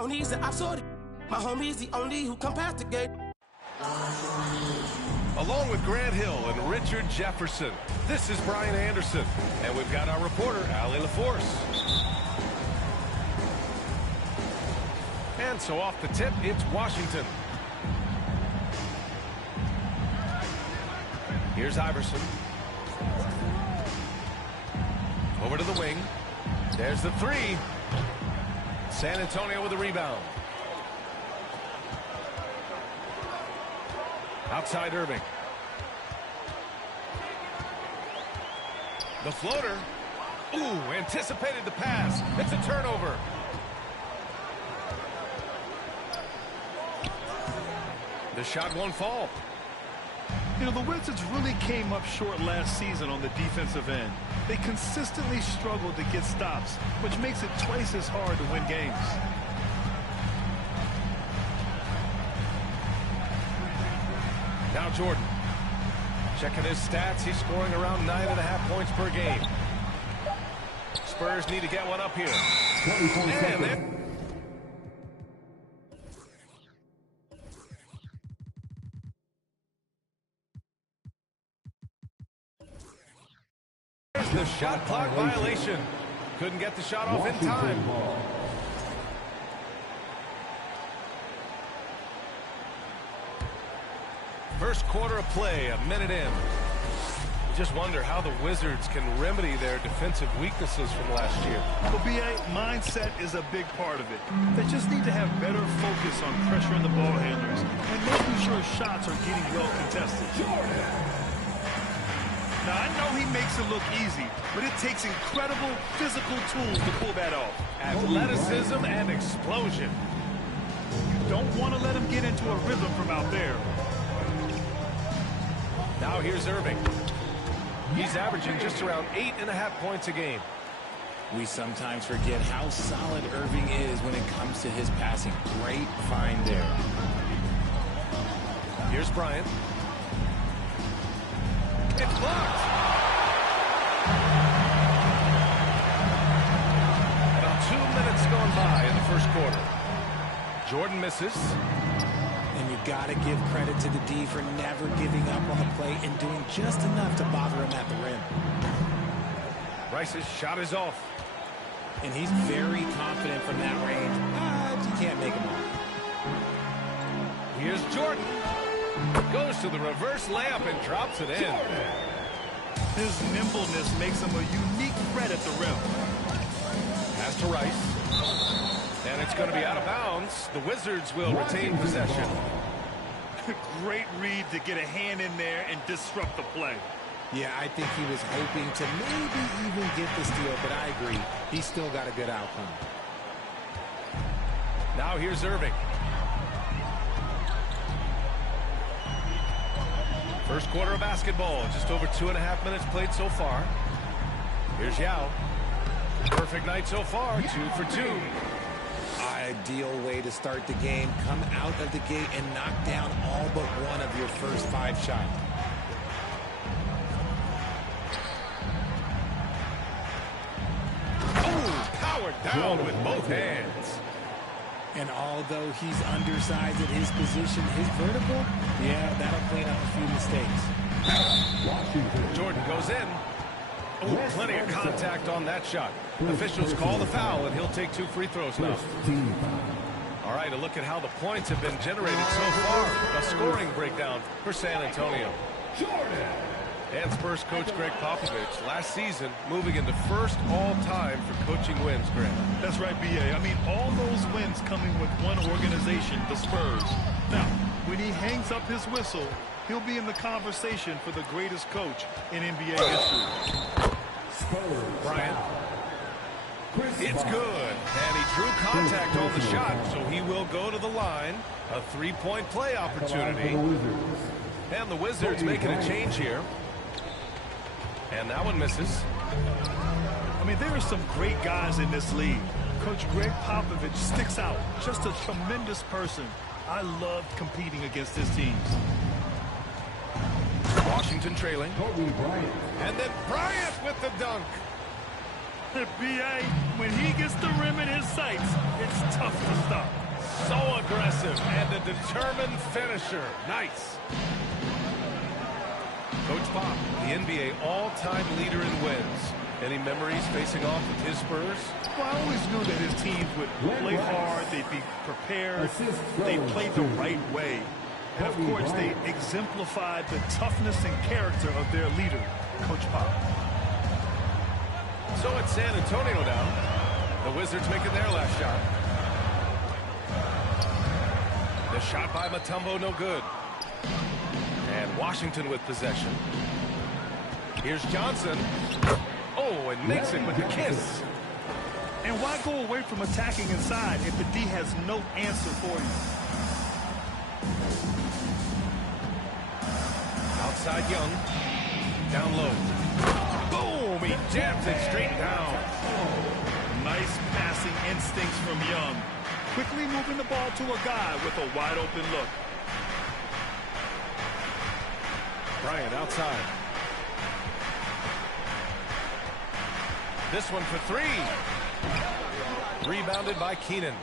bronies that I've sorted. My homie's the only who come past the gate. Along with Grant Hill and Richard Jefferson, this is Brian Anderson. And we've got our reporter, Allie LaForce. And so off the tip, it's Washington. Here's Iverson. Over to the wing. There's the three. San Antonio with the rebound. Outside Irving. The floater. Ooh, anticipated the pass. It's a turnover. The shot won't fall. You know, the Wizards really came up short last season on the defensive end. They consistently struggled to get stops, which makes it twice as hard to win games. Now Jordan. Checking his stats, he's scoring around 9.5 points per game. Spurs need to get one up here. And then the shot clock violation. Couldn't get the shot off in time. First quarter of play, a minute in. Just wonder how the Wizards can remedy their defensive weaknesses from last year. Well, BA, mindset is a big part of it. They just need to have better focus on pressuring the ball handlers and making sure shots are getting well contested. Now, I know he makes it look easy, but it takes incredible physical tools to pull that off. Athleticism and explosion. You don't want to let him get into a rhythm from out there. Now here's Irving. He's averaging just around 8.5 points a game. We sometimes forget how solid Irving is when it comes to his passing. Great find there. Here's Bryant. It's blocked. About 2 minutes gone by in the first quarter. Jordan misses. And you got to give credit to the D for never giving up on the play and doing just enough to bother him at the rim. Rice's shot is off. And he's very confident from that range, but you can't make him off. Here's Jordan. Goes to the reverse layup and drops it in. His nimbleness makes him a unique threat at the rim. Pass to Rice. And it's going to be out of bounds. The Wizards will retain possession. Great read to get a hand in there and disrupt the play. Yeah, I think he was hoping to maybe even get the steal, but I agree. He still got a good outcome. Now here's Irving. First quarter of basketball. Just over 2.5 minutes played so far. Here's Yao. Perfect night so far. 2 for 2. Ideal way to start the game. Come out of the gate and knock down all but one of your first 5 shots. Oh, powered down with both hands. And although he's undersized at his position, his vertical, yeah, that'll clean up a few mistakes. Jordan goes in. Oh, plenty of contact on that shot. Officials call the foul, and he'll take 2 free throws now. All right, a look at how the points have been generated so far. A scoring breakdown for San Antonio. And Spurs coach Greg Popovich last season moving into first all-time for coaching wins, Greg. That's right, B.A. I mean, all those wins coming with one organization, the Spurs. Now, when he hangs up his whistle, he'll be in the conversation for the greatest coach in NBA history. Bryant. It's good. And he drew contact on the shot, so he will go to the line. A 3-point play opportunity. And the Wizards making a change here. And that one misses. I mean, there are some great guys in this league. Coach Greg Popovich sticks out. Just a tremendous person. I loved competing against his teams. Washington trailing. And then Bryant with the dunk. B.A., when he gets the rim in his sights, it's tough to stop. aggressive and a determined finisher. Nice. Coach Pop, the NBA all-time leader in wins. Any memories facing off with his Spurs? Well, I always knew that his teams would play hard, they'd be prepared, they played the right way. And, of course, they exemplified the toughness and character of their leader, Coach Pop. So it's San Antonio now. The Wizards making their last shot. The shot by Mutombo, no good. And Washington with possession. Here's Johnson. Oh, and makes it with the kiss. And why go away from attacking inside if the D has no answer for you? Outside Young. Down low. Boom! He jams it straight down. Nice passing instincts from Young. Quickly moving the ball to a guy with a wide open look. Bryant outside. This one for three. Rebounded by Keenan.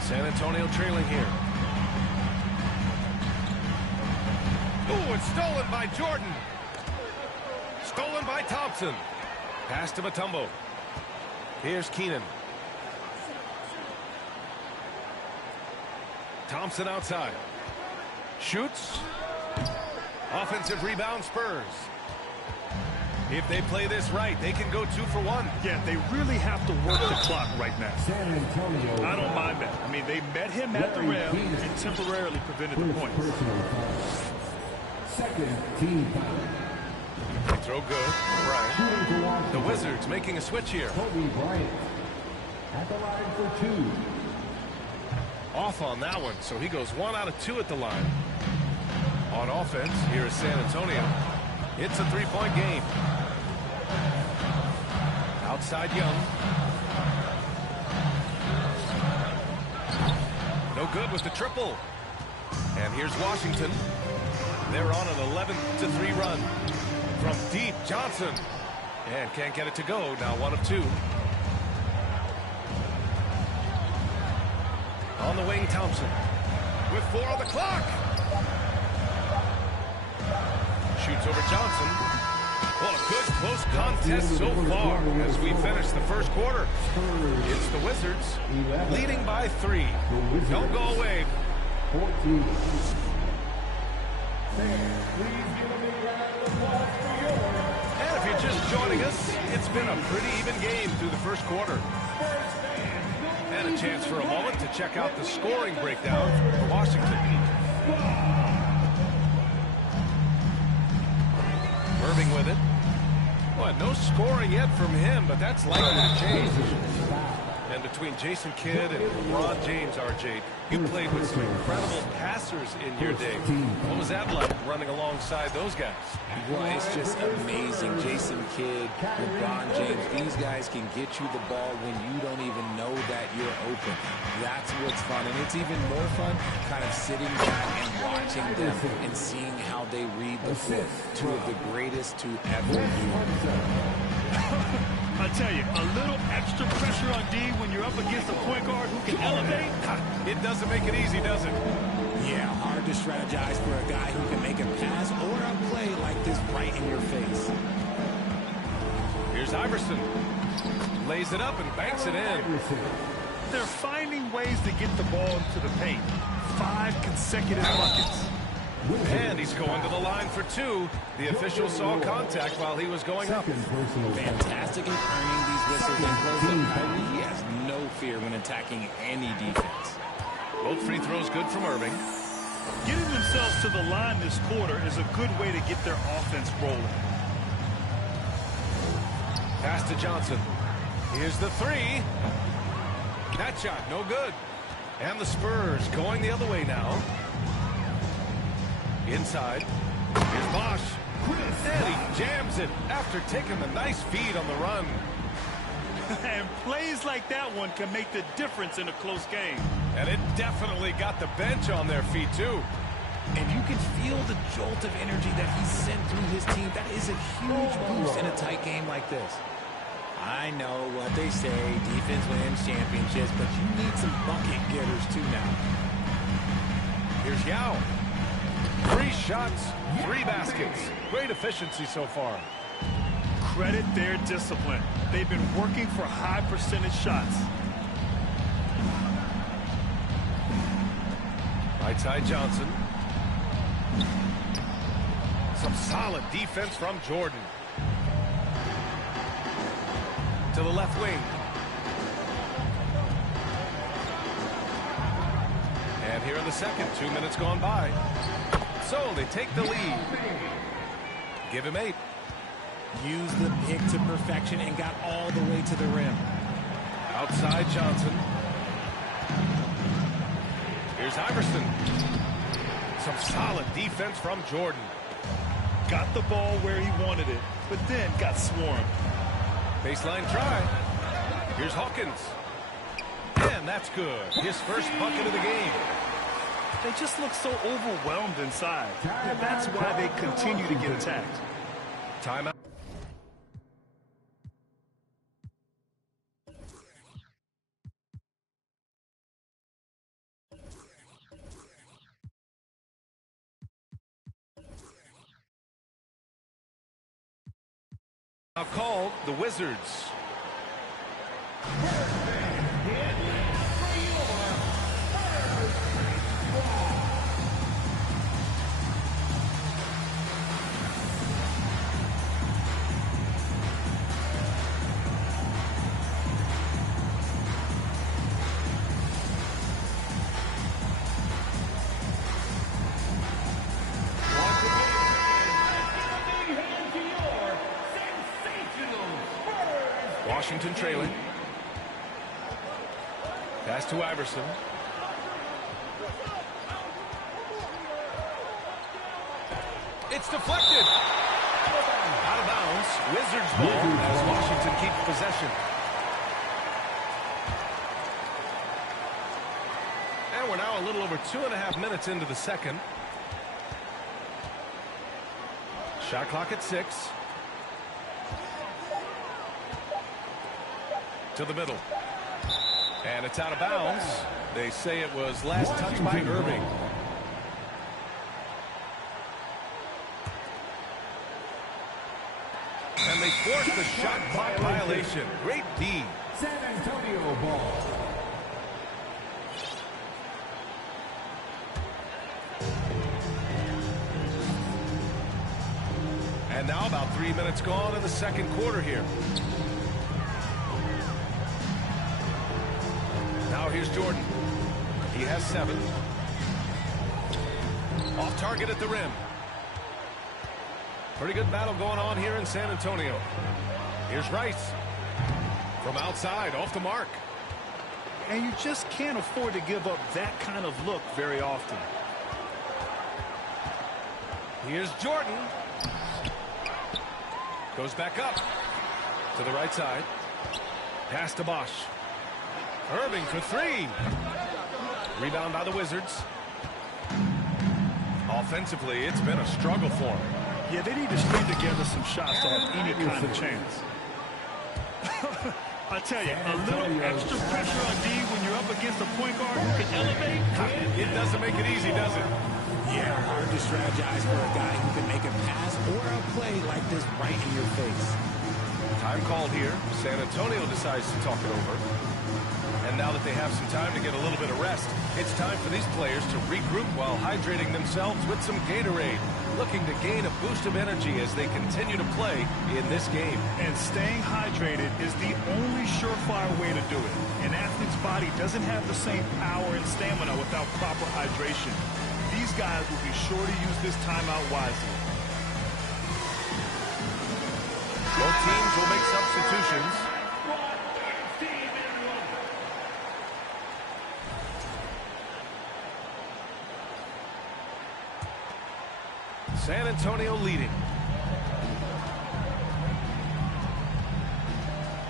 San Antonio trailing here. Oh, it's stolen by Jordan. Stolen by Thompson. Pass to Mutombo. Here's Keenan. Thompson outside. Shoots. Offensive rebound Spurs. If they play this right, they can go 2 for 1. Yeah, they really have to work the clock right now. I don't mind that. I mean, they met him at the rim and temporarily prevented the points. Second team foul. Throw good. Bryant. The Wizards making a switch here. Kobe Bryant at the line for 2. Off on that one, so he goes 1 out of 2 at the line. On offense, here is San Antonio. It's a 3-point game. Outside Young. No good with the triple. And here's Washington. They're on an 11-3 run. From deep, Johnson. And can't get it to go. Now 1 of 2. On the wing, Thompson. With 4 on the clock. Shoots over Johnson. Well, a good close contest so far as we finish the first quarter. It's the Wizards leading by 3. Don't go away. 14. And if you're just joining us, it's been a pretty even game through the first quarter. And a chance for a moment to check out the scoring breakdown for Washington. Irving with it. Well, no scoring yet from him, but that's likely to change. And between Jason Kidd and LeBron James, RJ, you played with some incredible passers in your day. What was that like, running alongside those guys? Well, it's just amazing. Jason Kidd, LeBron James, these guys can get you the ball when you don't even know that you're open. That's what's fun. And it's even more fun kind of sitting back and watching them and seeing how they read the floor. 2 of the greatest to ever do. I tell you, a little extra pressure on D when you're up against a point guard who can elevate. It doesn't make it easy, does it? Yeah, hard to strategize for a guy who can make a pass or a play like this right in your face. Here's Iverson. Lays it up and banks it in. They're finding ways to get the ball into the paint. 5 consecutive buckets. And he's going to the line for 2. The official saw contact while he was going up. Fantastic in earning these whistles and close. He has no fear when attacking any defense. Both free throws good from Irving. Getting themselves to the line this quarter is a good way to get their offense rolling. Pass to Johnson. Here's the 3. That shot, no good. And the Spurs going the other way now. Inside. Here's Bosch. And he jams it after taking the nice feed on the run. And plays like that one can make the difference in a close game. And it definitely got the bench on their feet, too. And you can feel the jolt of energy that he sent through his team. That is a huge boost in a tight game like this. I know what they say, defense wins championships, but you need some bucket getters, too, now. Here's Yao. 3 shots, 3 baskets. Great efficiency so far. Credit their discipline. They've been working for high percentage shots. Right side Johnson. Some solid defense from Jordan. To the left wing. And here in the second, 2 minutes gone by. So they take the lead. Give him 8. Used the pick to perfection and got all the way to the rim. Outside Johnson. Here's Iverson. Some solid defense from Jordan. Got the ball where he wanted it, but then got swarmed. Baseline try. Here's Hawkins. And that's good. His first bucket of the game. They just look so overwhelmed inside. And that's why they continue to get attacked. Timeout. Now called the Wizards. Washington trailing. Pass to Iverson. It's deflected. Out of bounds. Wizards ball as Washington keeps possession. And we're now a little over 2.5 minutes into the second. Shot clock at 6. To the middle. And it's out of bounds. They say it was last touched by Irving. And they forced the shot clock violation. Great D. San Antonio ball. And now about 3 minutes gone in the second quarter here. Now here's Jordan. He has 7. Off target at the rim. Pretty good battle going on here in San Antonio. Here's Rice. From outside, off the mark. And you just can't afford to give up that kind of look very often. Here's Jordan. Goes back up. To the right side. Pass to Bosch. Irving for 3. Rebound by the Wizards. Offensively, it's been a struggle for them. Yeah, they need to string together some shots to have any kind of chance. I tell you, a little extra pressure on D when you're up against a point guard who can elevate. It doesn't make it easy, does it? Yeah, hard to strategize for a guy who can make a pass or a play like this right in your face. Time called here. San Antonio decides to talk it over. And now that they have some time to get a little bit of rest, it's time for these players to regroup while hydrating themselves with some Gatorade, looking to gain a boost of energy as they continue to play in this game. And staying hydrated is the only surefire way to do it. An athlete's body doesn't have the same power and stamina without proper hydration. These guys will be sure to use this timeout wisely. Both teams will make substitutions. San Antonio leading.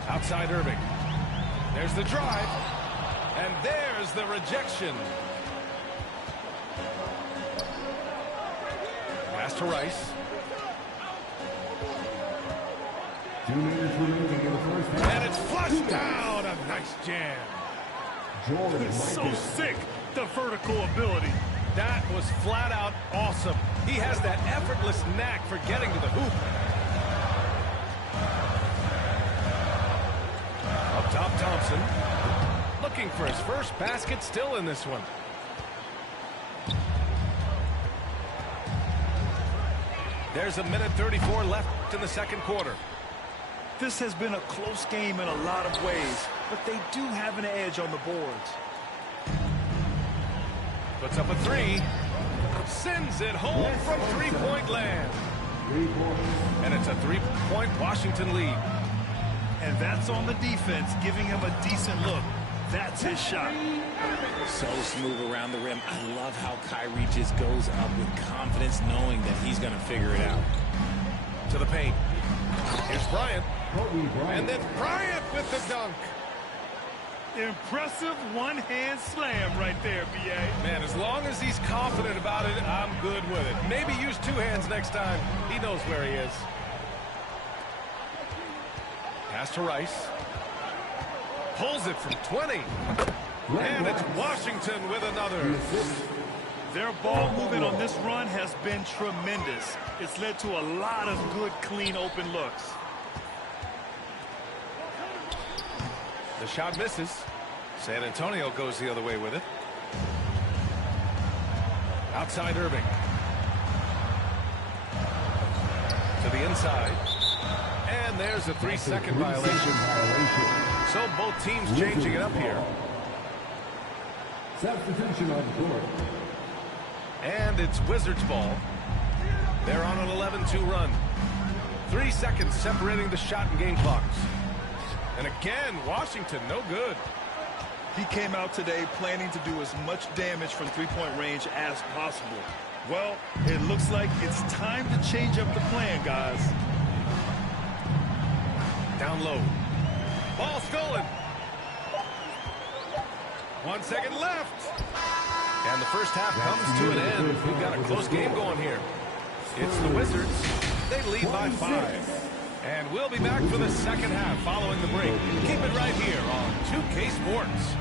Outside Irving. There's the drive. And there's the rejection. Pass to Rice. 2 minutes remaining in the first half. And it's flushed down. A nice jam. Jordan So sick, the vertical ability. That was flat out awesome. He has that effortless knack for getting to the hoop. Up top, Thompson. Looking for his first basket, still in this one. There's a minute 34 left in the second quarter. This has been a close game in a lot of ways, but they do have an edge on the boards. Puts up a three. Sends it home from three-point land. And it's a three-point Washington lead. And that's on the defense, giving him a decent look. That's his shot. So smooth around the rim. I love how Kyrie just goes up with confidence, knowing that he's going to figure it out. To the paint. Here's Bryant. And then Bryant with the dunk. Impressive one-hand slam right there, B.A. Man, as long as he's confident about it, I'm good with it. Maybe use two hands next time. He knows where he is. Pass to Rice. Pulls it from 20. And it's Washington with another. Their ball movement on this run has been tremendous. It's led to a lot of good, clean, open looks. The shot misses. San Antonio goes the other way with it. Outside Irving. To the inside. And there's a 3-second violation. So both teams changing it up here. Substitution on the court. And it's Wizards ball. They're on an 11-2 run. 3 seconds separating the shot and game clocks. And again, Washington, no good. He came out today planning to do as much damage from three-point range as possible. Well, it looks like it's time to change up the plan, guys. Down low. Ball stolen. 1 second left. And the first half comes to an end. We've got a close game going here. It's the Wizards. They lead by 5. And we'll be back for the second half following the break. Keep it right here on 2K Sports.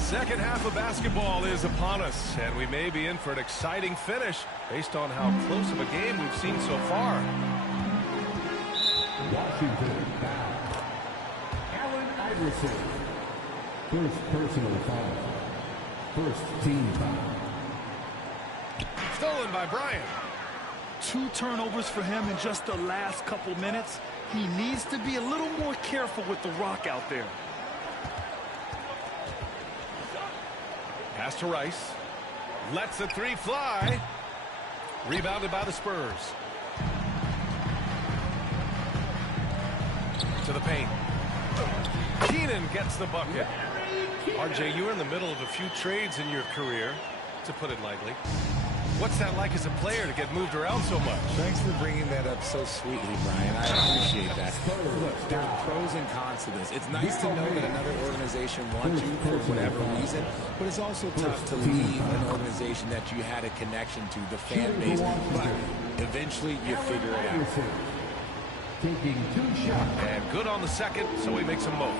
Second half of basketball is upon us, and we may be in for an exciting finish based on how close of a game we've seen so far. Washington foul. Allen Iverson. First personal foul. First team foul. Stolen by Bryant. 2 turnovers for him in just the last couple minutes. He needs to be a little more careful with the rock out there. Pass to Rice. Lets the three fly. Rebounded by the Spurs. To the paint. Keenan gets the bucket. RJ, you were in the middle of a few trades in your career, to put it lightly. What's that like as a player to get moved around so much? Thanks for bringing that up so sweetly, Brian. I appreciate that. Look, there's pros and cons to this. It's nice to know that another organization wants you for whatever reason, but it's also tough to leave an organization that you had a connection to, the fan base. But eventually, you figure it out. Taking 2 shots. And good on the second, so he makes them both.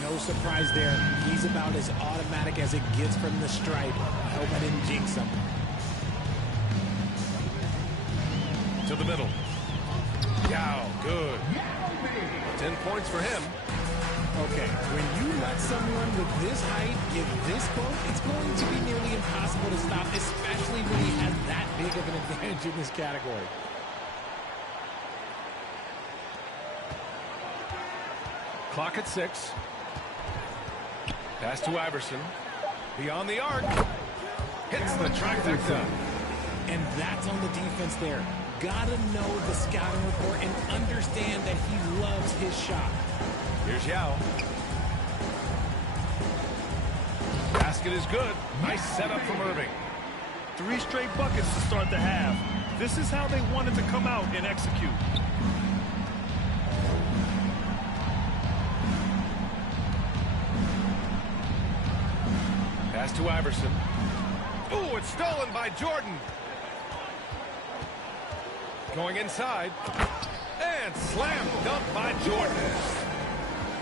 No surprise there. He's about as automatic as it gets from the stripe. I hope I didn't jinx him. To the middle. Yao, good. 10 points for him. Okay, when you let someone with this height get this close, it's going to be nearly impossible to stop, especially when he has that big of an advantage in this category. Clock at 6. Pass to Iverson. Beyond the arc. Hits the trifecta. And that's on the defense there. Gotta know the scouting report and understand that he loves his shot. Here's Yao. Basket is good. Nice setup from Irving. 3 straight buckets to start the half. This is how they wanted to come out and execute. Pass to Iverson. Ooh, it's stolen by Jordan. Going inside. And slam dunk by Jordan.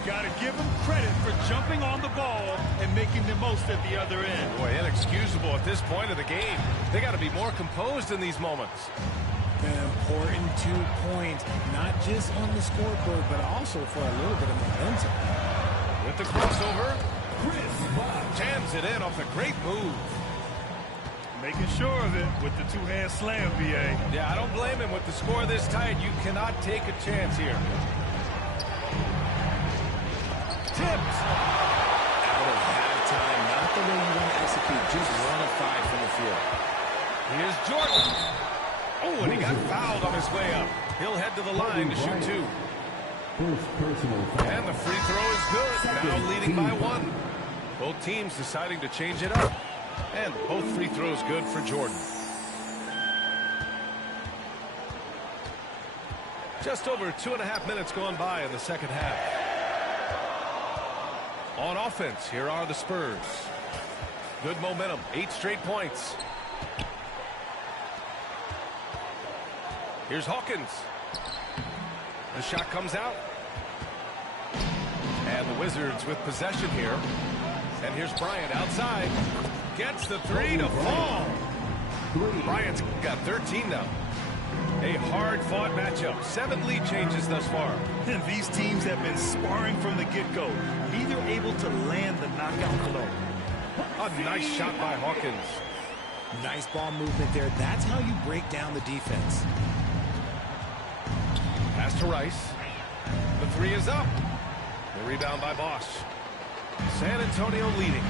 Got to give him credit for jumping on the ball and and making the most at the other end. Boy, inexcusable at this point of the game. They got to be more composed in these moments. An important 2 points, not just on the scoreboard, but also for a little bit of momentum. With the crossover, jams it in off a great move. Making sure of it with the two-hand slam, B.A. Yeah, I don't blame him. With the score this tight, you cannot take a chance here. Tipped. Out of halftime, not the way you want to execute, just 1 of 5 from the field. Here's Jordan. Oh, and he got fouled on his way up. He'll head to the line to shoot 2. And the free throw is good. Now leading by 1. Both teams deciding to change it up. And both free throws good for Jordan. Just over 2.5 minutes gone by in the second half. On offense, here are the Spurs. Good momentum, 8 straight points. Here's Hawkins. The shot comes out. And the Wizards with possession here. And here's Bryant outside. Gets the 3 to fall. Bryant's got 13 now. A hard-fought matchup. 7 lead changes thus far. And these teams have been sparring from the get-go. Neither able to land the knockout blow. A nice shot by Hawkins. Nice ball movement there. That's how you break down the defense. Pass to Rice. The 3 is up. The rebound by Bosch. San Antonio leading.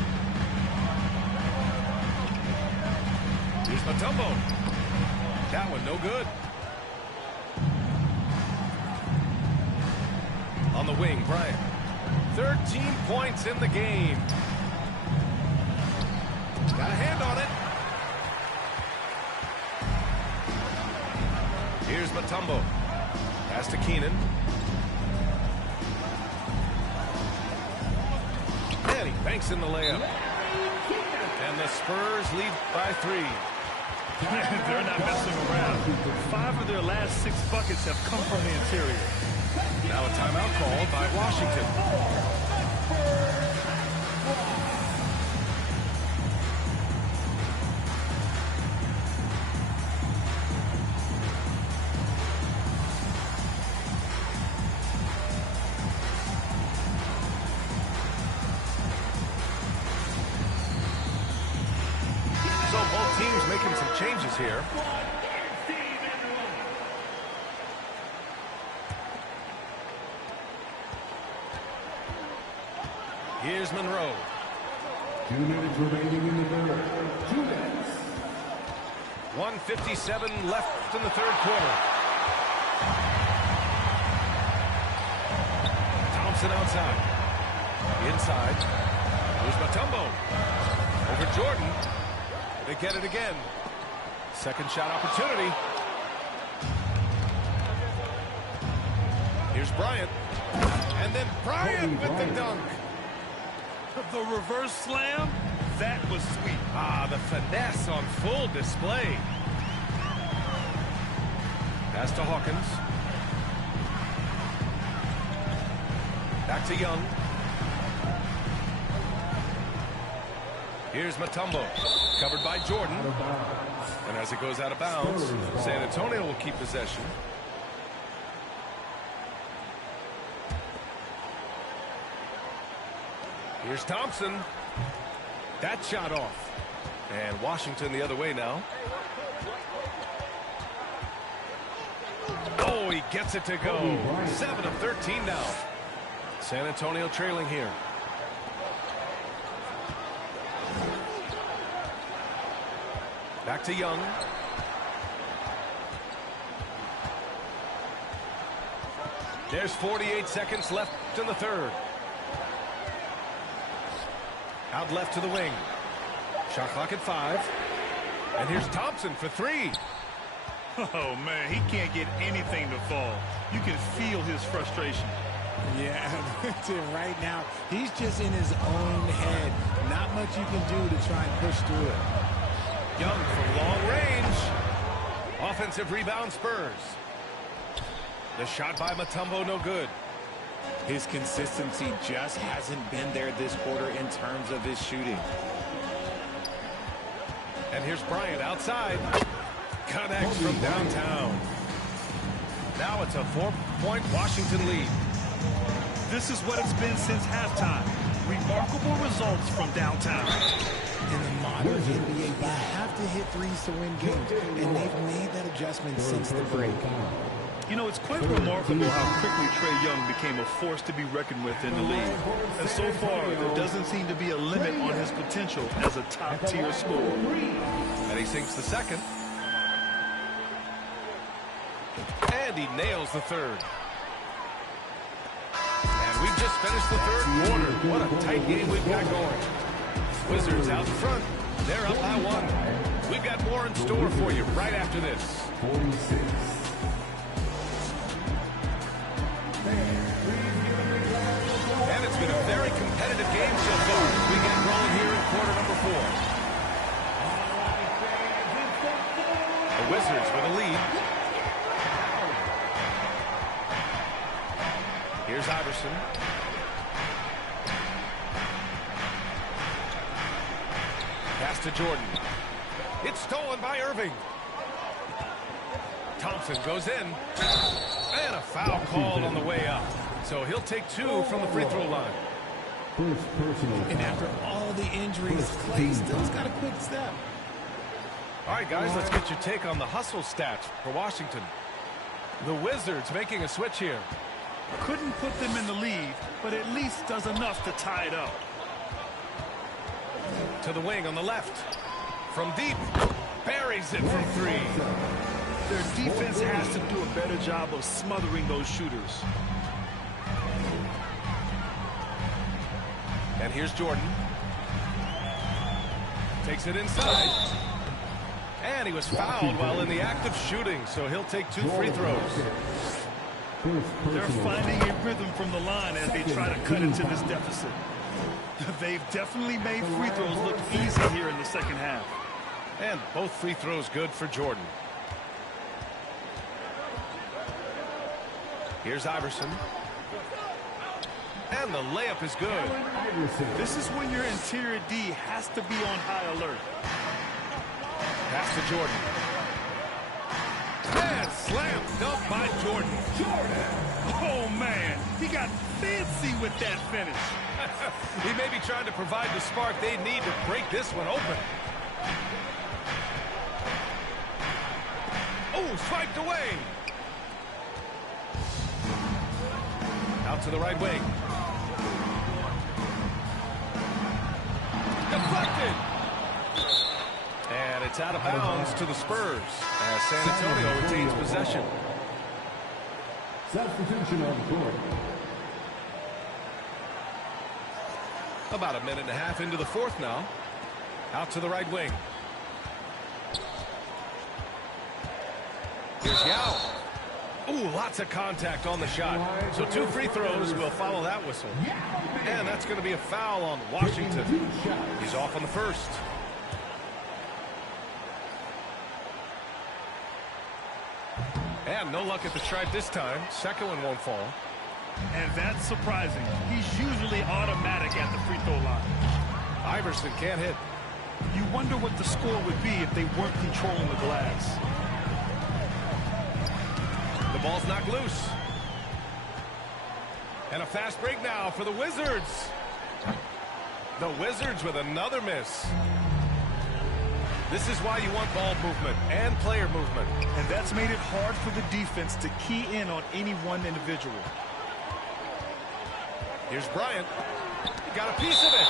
Here's Mutombo. That one no good. On the wing, Bryant. 13 points in the game. Got a hand on it. Here's Mutombo. Pass to Keenan. And he banks in the layup. And the Spurs lead by 3. They're not messing around. 5 of their last 6 buckets have come from the interior. Now a timeout called by Washington. So both teams making some changes here. Here's Monroe. 2 minutes remaining in the third. 2 minutes. 1:57 left in the third quarter. Thompson outside. Inside. Here's Mutombo. Over Jordan. They get it again. Second shot opportunity. Here's Bryant. And then Bryant with the dunk. The reverse slam, that was sweet. Ah, the finesse on full display. Pass to Hawkins. Back to Young. Here's Mutombo. Covered by Jordan. And as it goes out of bounds, San Antonio will keep possession. Here's Thompson. That shot off. And Washington the other way now. Oh, he gets it to go. 7 of 13 now. San Antonio trailing here. Back to Young. There's 48 seconds left in the third. Out left to the wing. Shot clock at 5. And here's Thompson for 3. Oh, man, he can't get anything to fall. You can feel his frustration. Yeah, right now, he's just in his own head. Not much you can do to try and push through it. Young from long range. Offensive rebound Spurs. The shot by Mutombo no good. His consistency just hasn't been there this quarter in terms of his shooting. And here's Bryant outside. Connects from downtown. Now it's a 4-point Washington lead. This is what it's been since halftime. Remarkable results from downtown. In the modern NBA, you have to hit threes to win games, and they've made that adjustment since the break. You know, it's quite remarkable how quickly Trae Young became a force to be reckoned with in the league. And so far, there doesn't seem to be a limit on his potential as a top-tier scorer. And he sinks the second. And he nails the third. And we've just finished the third quarter. What a tight game we've got going. Wizards out in front. They're up by 1. We've got more in store for you right after this. 46. And it's been a very competitive game so far as we get rolling here in quarter number 4. The Wizards with a lead. Here's Iverson. Pass to Jordan. It's stolen by Irving. Thompson goes in. And a foul called on the way up. So he'll take 2 from the free throw line. And after all the injuries, Clay still's got a quick step. All right, guys, let's get your take on the hustle stats for Washington. The Wizards making a switch here. Couldn't put them in the lead, but at least does enough to tie it up. To the wing on the left. From deep. Buries it from 3. Their defense has to do a better job of smothering those shooters. And here's Jordan. Takes it inside. And he was fouled while in the act of shooting, so he'll take 2 free throws. They're finding a rhythm from the line as they try to cut into this deficit. They've definitely made free throws look easy here in the second half. And both free throws good for Jordan. Here's Iverson. And the layup is good. This is when your interior D has to be on high alert. Pass to Jordan. And slam dunk by Jordan. Oh, man. He got fancy with that finish. He may be trying to provide the spark they need to break this one open. Oh, swiped away. Out to the right wing. Deflected. And it's out of bounds to the Spurs as San Antonio retains possession. Substitution on the court. About a minute and a half into the fourth now. Out to the right wing. Here's Yao. Ooh, lots of contact on the shot. So 2 free throws will follow that whistle. And that's going to be a foul on Washington. He's off on the first. And no luck at the stripe this time. Second one won't fall. And that's surprising. He's usually automatic at the free throw line. Iverson can't hit. You wonder what the score would be if they weren't controlling the glass. The ball's knocked loose. And a fast break now for the Wizards. The Wizards with another miss. This is why you want ball movement and player movement. And that's made it hard for the defense to key in on any one individual. Here's Bryant. Got a piece of it.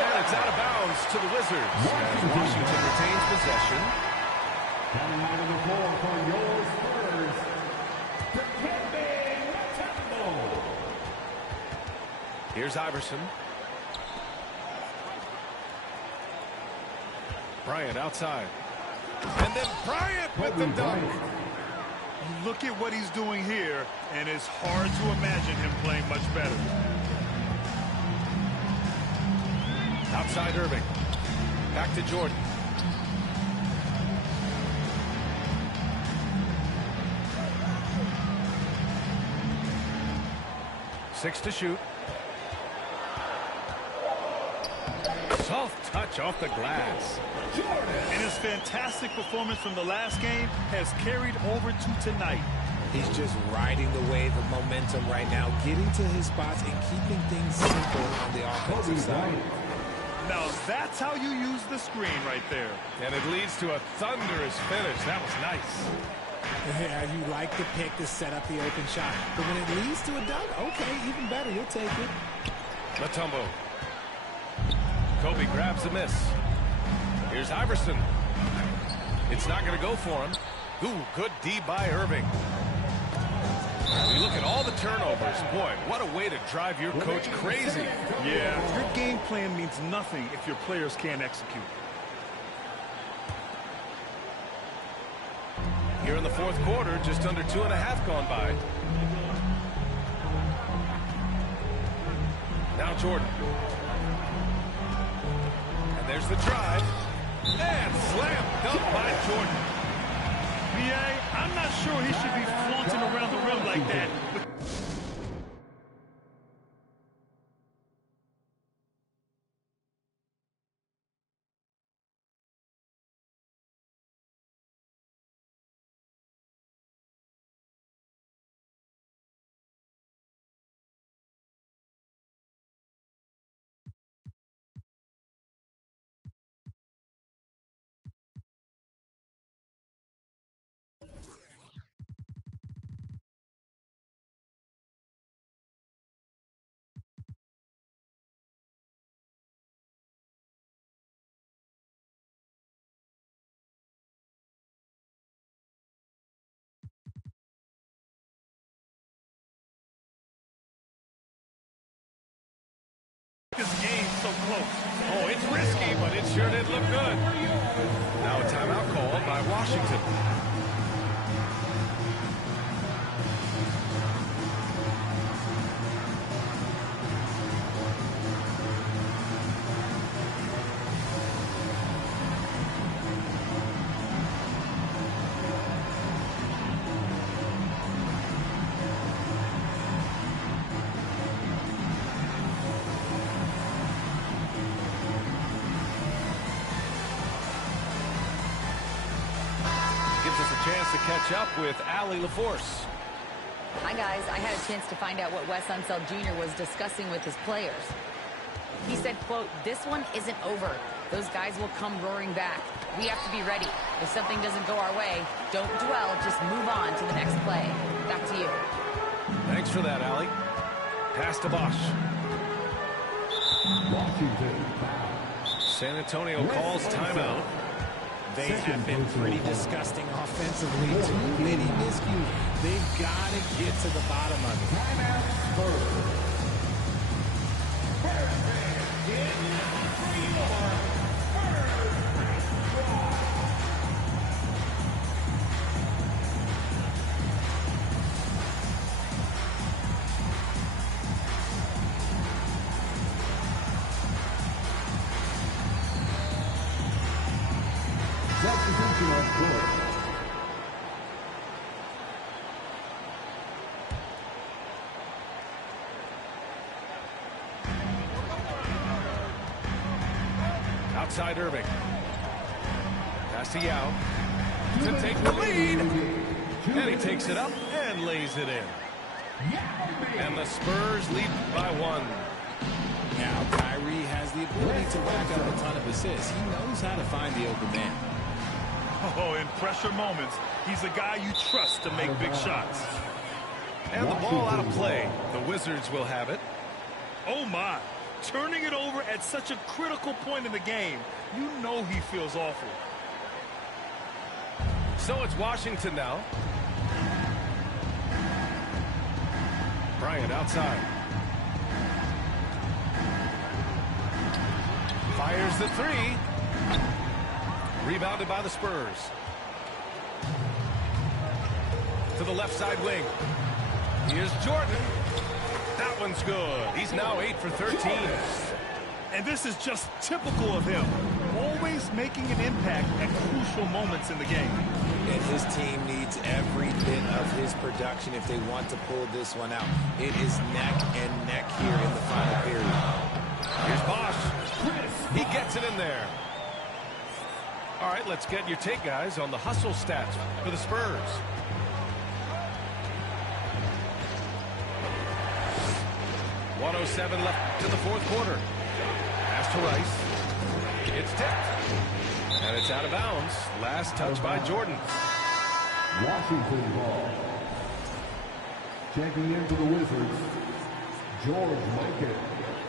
And it's out of bounds to the Wizards as Washington retains possession. Coming out of the floor for your Spurs, defending Temple. Here's Iverson. Bryant outside. And then Bryant with the dunk. You look at what he's doing here, and it's hard to imagine him playing much better. Outside Irving. Back to Jordan. 6 to shoot. Soft touch off the glass. And his fantastic performance from the last game has carried over to tonight. He's just riding the wave of momentum right now, getting to his spots and keeping things simple on the offensive side. Now that's how you use the screen right there. And it leads to a thunderous finish. That was nice. Yeah, you like the pick to set up the open shot. But when it leads to a dunk, okay, even better. You'll take it. Mutombo. Kobe grabs the miss. Here's Iverson. It's not going to go for him. Ooh, good D by Irving. You look at all the turnovers. Boy, what a way to drive your coach crazy. Yeah, your game plan means nothing if your players can't execute. Here in the fourth quarter, just under 2.5 gone by. Now Jordan. And there's the drive. And slam dunk by Jordan. B.A., I'm not sure he should be flaunting around the rim like that. This game's so close. Oh, it's risky, but it sure did look good. Now a timeout called by Washington. Chance to catch up with Allie LaForce. Hi, guys. I had a chance to find out what Wes Unseld Jr. was discussing with his players. He said, quote, "This one isn't over. Those guys will come roaring back. We have to be ready. If something doesn't go our way, don't dwell. Just move on to the next play." Back to you. Thanks for that, Allie. Pass to Bosch. San Antonio calls timeout. They have been pretty disgusting offensively. Too many miscues. They've got to get to the bottom of it. Outside Irving. Pass to Yao to take the lead. And he takes it up and lays it in. And the Spurs lead by 1. Now Kyrie has the ability to rack up a ton of assists. He knows how to find the open man. Oh, in pressure moments, he's a guy you trust to make big shots. And the ball out of play. The Wizards will have it. Oh, my. Turning it over at such a critical point in the game. You know he feels awful. So it's Washington now. Bryant outside. Fires the 3. Rebounded by the Spurs. To the left side wing. Here's Jordan. That one's good. He's now 8 for 13. And this is just typical of him. Always making an impact at crucial moments in the game. and his team needs every bit of his production if they want to pull this one out. It is neck and neck here in the final period. Here's Bosch. He gets it in there. All right, let's get your take, guys, on the hustle stats for the Spurs. .107 left in the fourth quarter. Pass to Rice. It's tipped. And it's out of bounds. Last touch by Jordan. Washington ball. Checking in for the Wizards, George Mikan.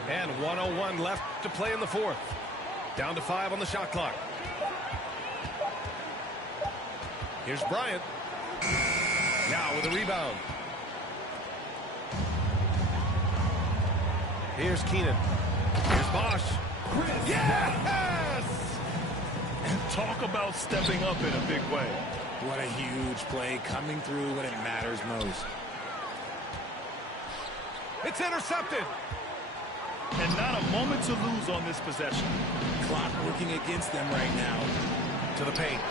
And 1:01 left to play in the fourth. Down to 5 on the shot clock. Here's Bryant. Now with a rebound. Here's Keenan. Here's Bosch. Yes! And talk about stepping up in a big way. What a huge play, coming through when it matters most. It's intercepted. And not a moment to lose on this possession. Clock working against them right now. To the paint.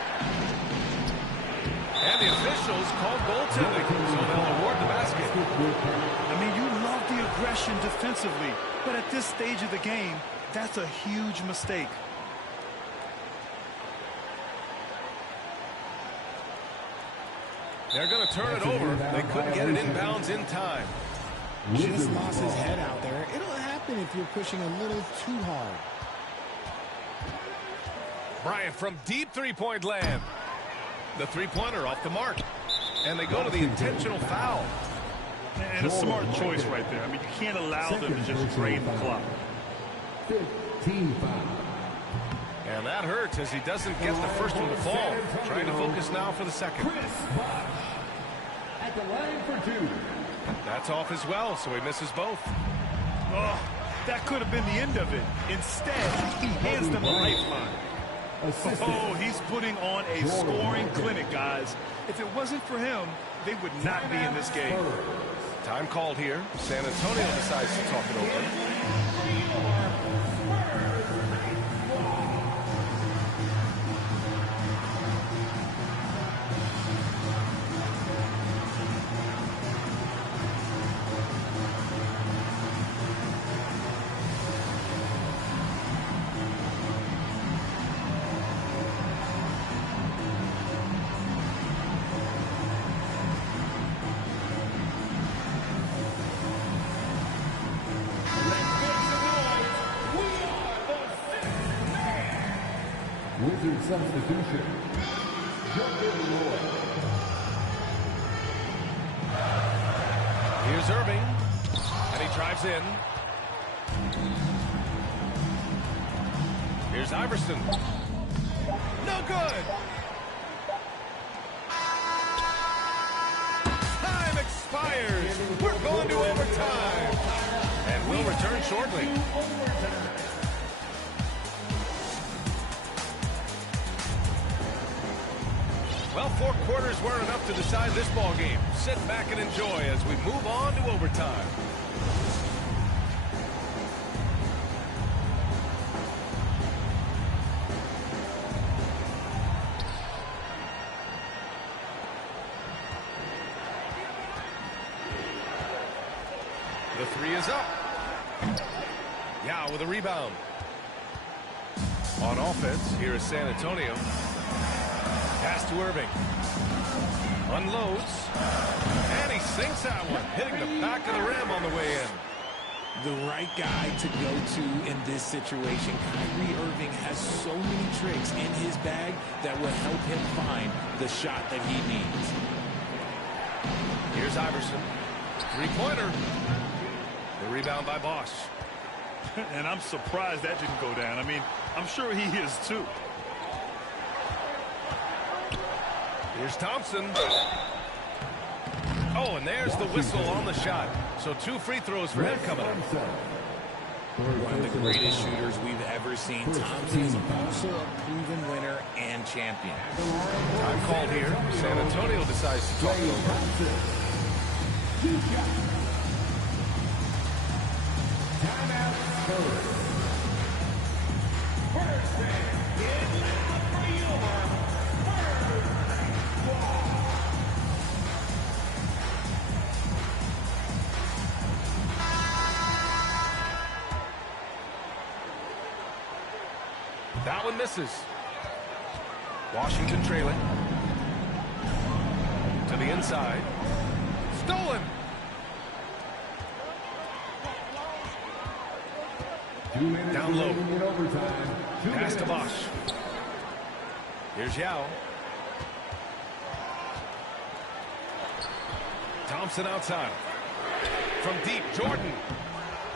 And the officials called goaltending, so they'll award the basket. I mean, you love the aggression defensively, but at this stage of the game, that's a huge mistake. They're going to turn it over. They couldn't get it inbounds in time. Just lost his head out there. It'll happen if you're pushing a little too hard. Bryant from deep three-point land. The three-pointer off the mark. And they go to the intentional foul. And a smart choice right there. I mean, you can't allow them to just drain the clock. 15 foul. And that hurts as he doesn't get the first one to fall. Trying to focus now for the second. At the line for 2. That's off as well, so he misses both. Oh, that could have been the end of it. Instead, he hands them a lifeline. Oh, he's putting on a scoring clinic, guys. If it wasn't for him, they would not be in this game. Time called here. San Antonio decides to talk it over. Wizard substitution. Here's Irving. And he drives in. Here's Iverson. No good. Time expires. We're going to overtime. And we'll return shortly. Well, 4 quarters weren't enough to decide this ball game. Sit back and enjoy as we move on to overtime. The 3 is up. Yao with a rebound. On offense, here is San Antonio. Pass to Irving. Unloads. And he sinks that one, hitting the back of the rim on the way in. The right guy to go to in this situation. Kyrie Irving has so many tricks in his bag that will help him find the shot that he needs. Here's Iverson. Three-pointer. The rebound by Bosch. And I'm surprised that didn't go down. I mean, I'm sure he is too. Here's Thompson. Oh, and there's the whistle on the shot. So 2 free throws for him coming up. One of the greatest shooters we've ever seen. Thompson is also a proven winner and champion. Time called here. San Antonio decides to talk it over. Timeout Spurs. That one misses. Washington trailing. To the inside. Stolen. Down low. Pass to Bosch. Here's Yao. Thompson outside. From deep, Jordan.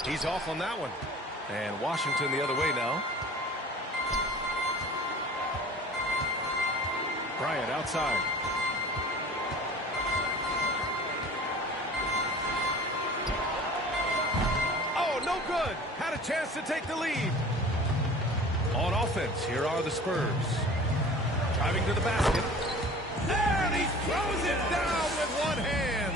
He's off on that one. And Washington the other way now. Bryant outside. Oh, no good. Had a chance to take the lead. On offense, here are the Spurs. Driving to the basket. And he throws it down with one hand.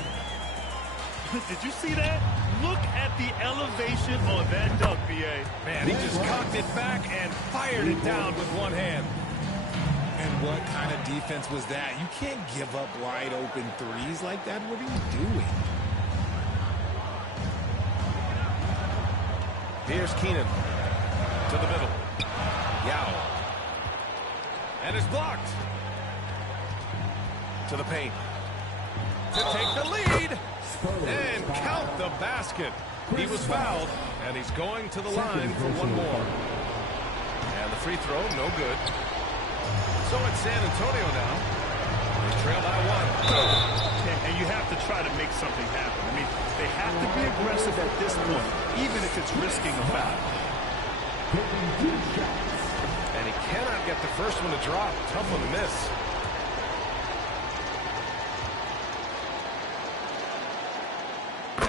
Did you see that? Look at the elevation on that dunk, B.A. Man, he just cocked it back and fired it down with one hand. And what kind of defense was that? You can't give up wide open threes like that. What are you doing? Here's Keenan to the middle. Yao. And is blocked. To the paint. To take the lead. And count the basket. He was fouled, and he's going to the line for one more. And the free throw, no good. So it's San Antonio now. They trail by one. And you have to try to make something happen. I mean, they have to be aggressive at this point, even if it's risking a foul. And he cannot get the first one to drop. Tough one to miss.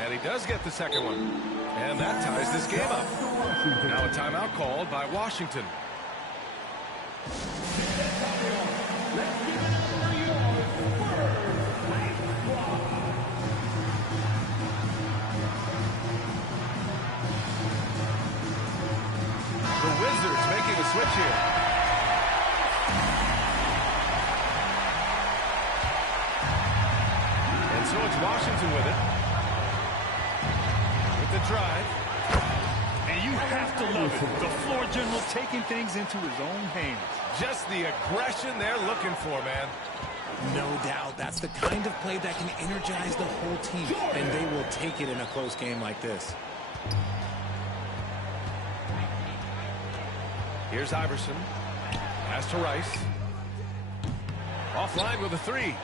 And he does get the second one. And that ties this game up. Now a timeout called by Washington. The Wizards making a switch here. And so it's Washington with it. With the drive. And you have to love it. The floor general taking things into his own hands. Just the aggression they're looking for, man. No doubt. That's the kind of play that can energize the whole team. And they will take it in a close game like this. Here's Iverson. Pass to Rice. Offline with a three.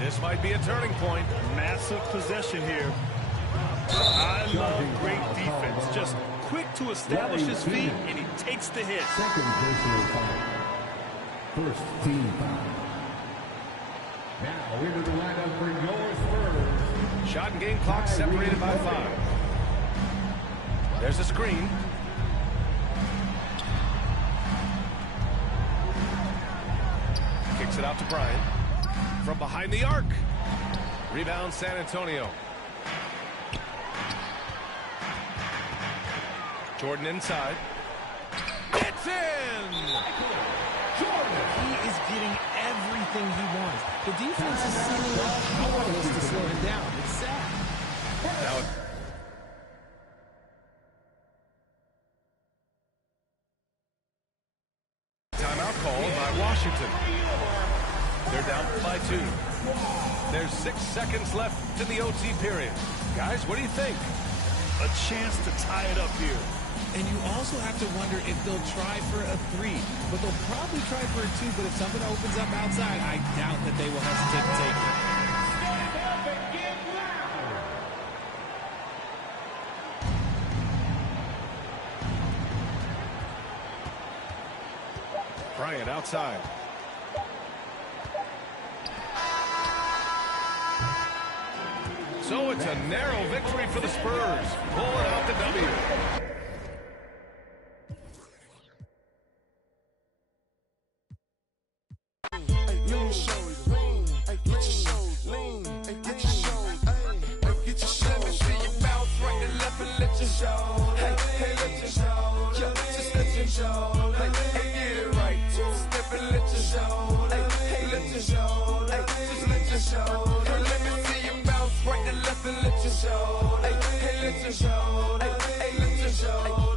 This might be a turning point. Massive possession here. I love great defense. Just quick to establish his feet, and he takes the hit. Second personal foul. First team foul. Now into the lineup for your Spurs. Shot and game clock separated by 5. There's a screen. Kicks it out to Bryant. From behind the arc. Rebound San Antonio. Jordan inside. It's in! He is getting everything he wants. The defense is seemingly powerless to slow him down. It's sad. Now timeout called by Washington. They're down by 2. There's 6 seconds left in the OT period. Guys, what do you think? A chance to tie it up here. And you also have to wonder if they'll try for a 3. But they'll probably try for a 2. But if something opens up outside, I doubt that they will hesitate to take it. Bryant outside. So it's a narrow victory for the Spurs, pulling out the W. Show, hey, let your show, hey, let your show.